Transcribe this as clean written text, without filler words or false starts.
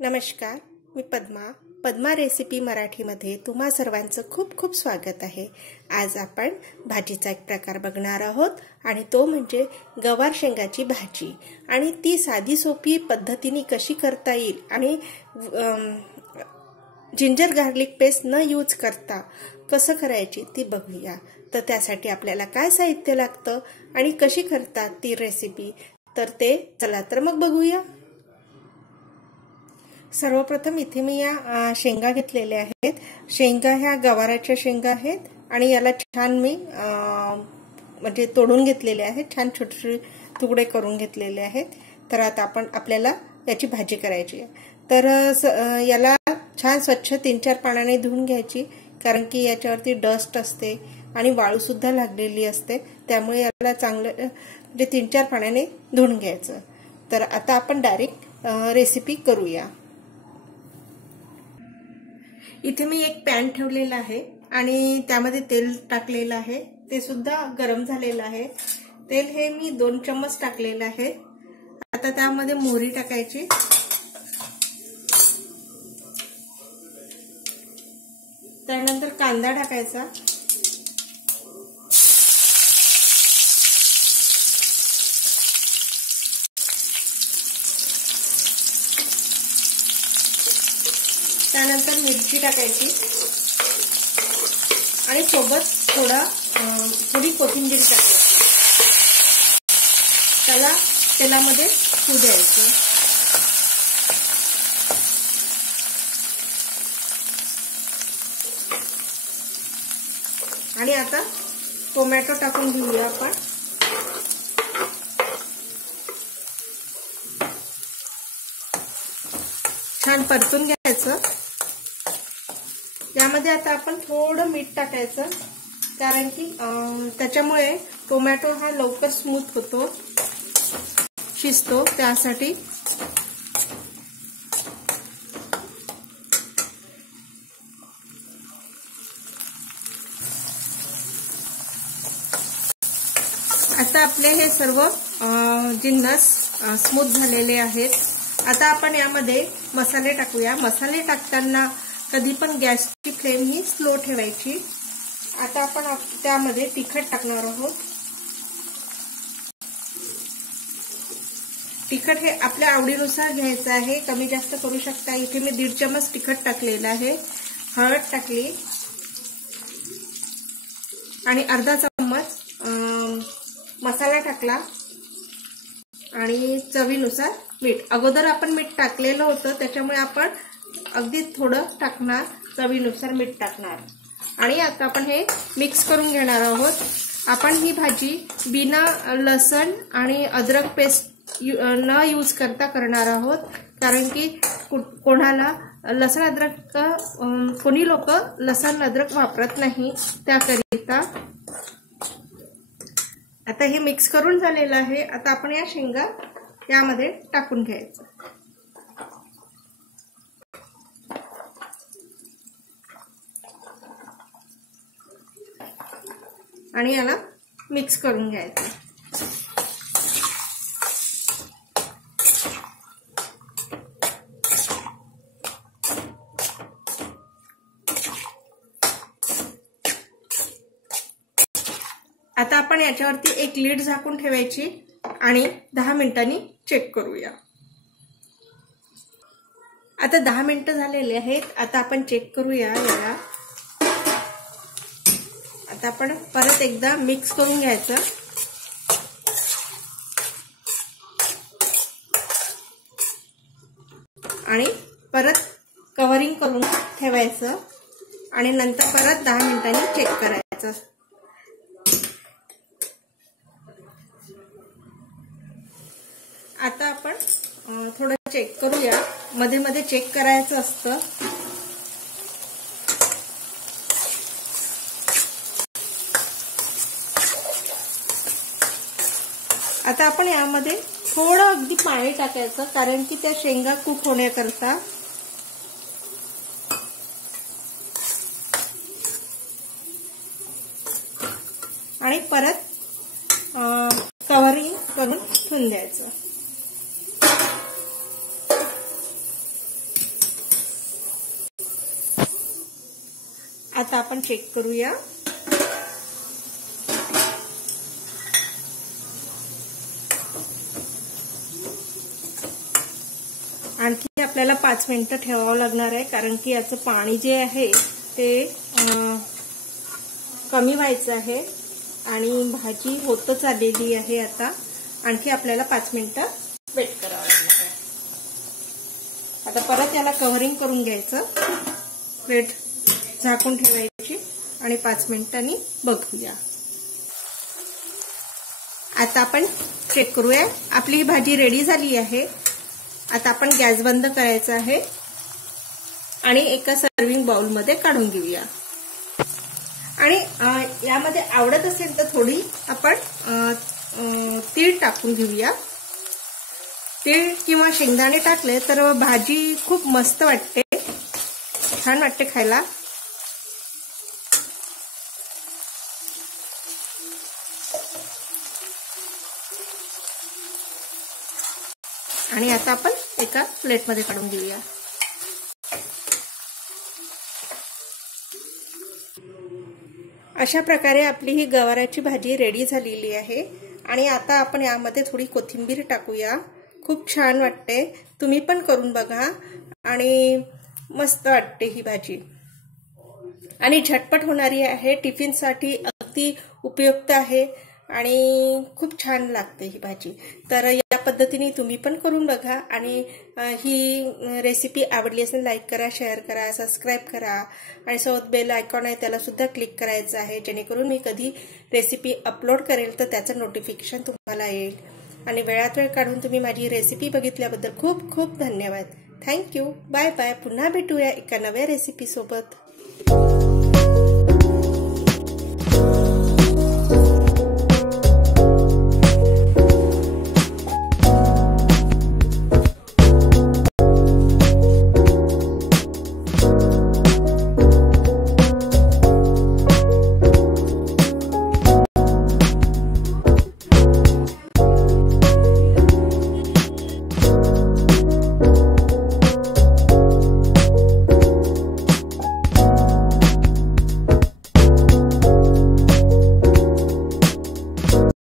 नमस्कार, मी पद्मा रेसिपी मराठीमध्ये तुम्हा सर्वांचं खूप खूप स्वागत आहे। आज आपण भाजीचा एक प्रकार बघणार आहोत आणि तो म्हणजे गवार शेंगाची भाजी। आणि ती साधी सोपी पद्धतीने कशी करता येईल आणि जिंजर गार्लिक पेस्ट न यूज करता कसं करायची ती बघूया। तर त्यासाठी आपल्याला काय साहित्य लागतं आणि कशी करतात ती रेसिपी, तर ते चला तर मग बघूया। सर्वप्रथम इथे मी या शेंगा घेतलेल्या आहेत। शेंगा ह्या गवाराच्या शेंगा आहेत आणि याला छान मी म्हणजे तोडून घेतलेले आहेत, छान छोटे छोटे तुकडे करून घेतलेले आहेत। तर आता आपल्याला याची भाजी करायची आहे। तर याला छान स्वच्छ 3-4 पाण्याने धुवून घ्यायची, कारण की याच्यावरती डस्ट असते आणि वाळू सुद्धा लागलेली असते, त्यामुळे याला चांगलं म्हणजे 3-4 पाण्याने धुवून घ्यायचं। तर आता आपण डायरेक्ट रेसिपी करूया। इथे मी एक पॅन ठेवलेला आहे आणि त्यामध्ये तेल टाकलेलं आहे, ते सुद्धा गरम झालेलं आहे। तेल हे मी 2 चम्मच टाकलेलं आहे। आता त्यामध्ये मोहरी टाकायची, त्यानंतर कांदा टाकायचा, त्यानंतर मिरची टाकायची आणि सोबत थोडी कोथिंबीर टाकायची। त्याला तेलामध्ये होऊ द्यायचं। आणि आता टोमॅटो टाकून घेऊया आपण। छान परतून घ्यायचं। यामध्ये आता आपण थोडं मीठ टाकायचं, कारण की त्याच्यामुळे टोमॅटो हा लवकर स्मूथ होतो, शिजतो त्यासाठी। आता आपले हे सर्व जिन्नस स्मूथ झालेले आहेत। आता आपण यामध्ये मसाले टाकूया। मसाले टाकताना कधी पण गॅसची फ्लेम ही स्लो ठेवायची। आता आपण त्यामध्ये तिखट टाकणार आहोत। तिखट हे आपल्या आवडीनुसार घ्यायचं आहे, कमी जास्त करू शकता। इथे मी 1.5 चम्मच तिखट टाकलेलं आहे। हळद टाकली आणि अर्धा चम्मच मसाला टाकला आणि चवीनुसार मीठ। अगोदर आपण मीठ टाकलेलं होतं, त्याच्यामुळे आपण अगदी थोडं टाकणार, चवीनुसार मीठ टाकणार। आणि आता आपण हे मिक्स करून घेणार आहोत। आपण ही भाजी बिना लसण आणि अद्रक पेस्ट न यूज करता करणार आहोत, कारण की कोणाला लसण अद्रक कोणी लोक लसण अद्रक वापरत नाही, त्याकरिता। आता हे मिक्स करून झालेलं आहे। आता आपण या शेंगा यामध्ये टाकून घ्यायचं आणि याला मिक्स करून घ्यायचं। आता आपण याच्यावरती एक लीड झाकून ठेवायची आणि 10 मिनिटांनी चेक करूया। आता 10 मिनिटं झालेले आहेत। आता आपण चेक करूया याला। आता आपण परत एकदा मिक्स करून घ्यायचं आणि परत कव्हरिंग करून ठेवायचं आणि नंतर परत 10 मिनिटांनी चेक करायचं। आता आपण थोडं चेक करूया, मध्ये मध्ये चेक करायचं असतं। आता आपण यामध्ये थोडं अगदी पाणी टाकायचं, कारण की त्या शेंगा कुक होण्याकरता। आणि परत कव्हरिंग करून ठेवून द्यायचं। आता आपण चेक करूया. आणखी आपल्याला 5 मिनिटं ठेवावं लागणार आहे, कारण की याचं पाणी जे आहे ते कमी व्हायचं आहे आणि भाजी होतच आलेली आहे. आता आणखी आपल्याला 5 मिनिटं वेट करावं लागणार आहे. आता परत याला कव्हरिंग करून घ्यायचं, प्लेट झाकून ठेवायची आणि 5 मिनिटांनी बघूया. आता आपण चेक करूया. आपली ही भाजी रेडी झाली आहे. आता आपण गॅस बंद करायचा आहे आणि एका सर्विंग बाउलमध्ये काढून घेऊया. आणि यामध्ये आवडत असेल तर थोडी आपण तीळ टाकून घेऊया. तीळ किंवा शेंगदाणे टाकले तर भाजी खूप मस्त वाटते, छान वाटते खायला. आणि आता आपण एका प्लेटमध्ये काढून घेऊया. अशा प्रकारे आपली ही गवाराची भाजी रेडी झालेली आहे. आणि आता आपण यामध्ये थोडी कोथिंबीर टाकूया. खूप छान वाटते, तुम्ही पण करून बघा आणि मस्त वाटते ही भाजी आणि झटपट होणारी आहे. टिफिनसाठी अगदी उपयुक्त आहे आणि खूप छान लागते ही भाजी. तर या पद्धतीने तुम्ही पण करून बघा आणि ही रेसिपी आवडली असेल लाईक करा, शेअर करा, सबस्क्राईब करा आणि सोबत बेल आयकॉन आहे त्याला सुद्धा क्लिक करायचं आहे, जेणेकरून मी कधी रेसिपी अपलोड करेल तर त्याचं नोटिफिकेशन तुम्हाला येईल. आणि वेळात वेळ काढून तुम्ही माझी रेसिपी बघितल्याबद्दल खूप खूप धन्यवाद. थँक्यू. Bye bye. पुन्हा भेटूया एका नव्या रेसिपी सोबत.